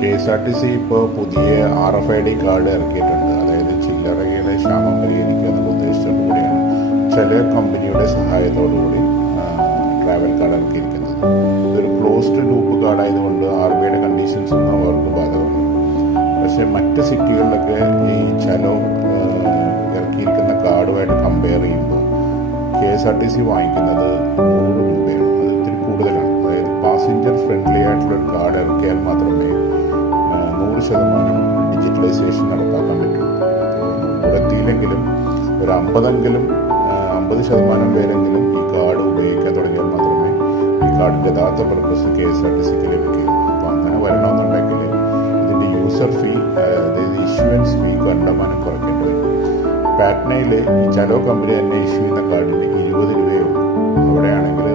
KSRTC ഇപ്പോൾ പുതിയ RFID card ഇറക്കിയിട്ടുണ്ട്. അതായത് ചില്ലറയുടെ ക്ഷാമം പരിഹരിക്കുക എന്നുള്ള ഉദ്ദേശത്തോടു കൂടിയാണ് ചില കമ്പനിയുടെ സഹായത്തോടുകൂടി ട്രാവൽ കാർഡ് ഇറക്കിയിരിക്കുന്നത്. ഇതൊരു ക്ലോസ്ഡ് ലൂപ്പ് കാർഡായതുകൊണ്ട് RBIയുടെ കണ്ടീഷൻസ് ഒന്നും അവർക്ക് ബാധകമാണ്. പക്ഷേ മറ്റ് സിറ്റികളിലൊക്കെ ഈ ചലോ ഇറക്കിയിരിക്കുന്ന കാർഡുമായിട്ട് കമ്പയർ ചെയ്യുമ്പോൾ KSRTC വാങ്ങിക്കുന്നത് 100 രൂപയാണ്. അത് ഇത്തിരി കൂടുതലാണ്. അതായത് പാസഞ്ചർ ഫ്രണ്ട്ലി ആയിട്ടുള്ളൊരു കാർഡ് ഇറക്കിയാൽ മാത്രമേ 100% ഡിജിറ്റലൈസേഷൻ നടപ്പാക്കാൻ പറ്റുള്ളൂ. എത്തിയില്ലെങ്കിലും ഒരു 50% പേരെങ്കിലും ഈ കാർഡ് ഉപയോഗിക്കാൻ തുടങ്ങിയാൽ മാത്രമേ ഈ കാർഡിൻ്റെ യഥാർത്ഥ പർപ്പസ് KSRTCക്ക് ലഭിക്കുകയുള്ളൂ. അപ്പോൾ അങ്ങനെ വരണമെന്നുണ്ടെങ്കിൽ ഇതിൻ്റെ യൂസർ ഫീ, അതായത് ഇഷ്യൂവൻസ് ഫീ കണ്ടമാനം കുറയ്ക്കേണ്ടി വരും. പാറ്റ്നയിൽ ഈ ചലോ കമ്പനി തന്നെ ഇഷ്യൂ ചെയ്യുന്ന കാർഡിന് 20 രൂപയേ ഉള്ളൂ. അവിടെയാണെങ്കിൽ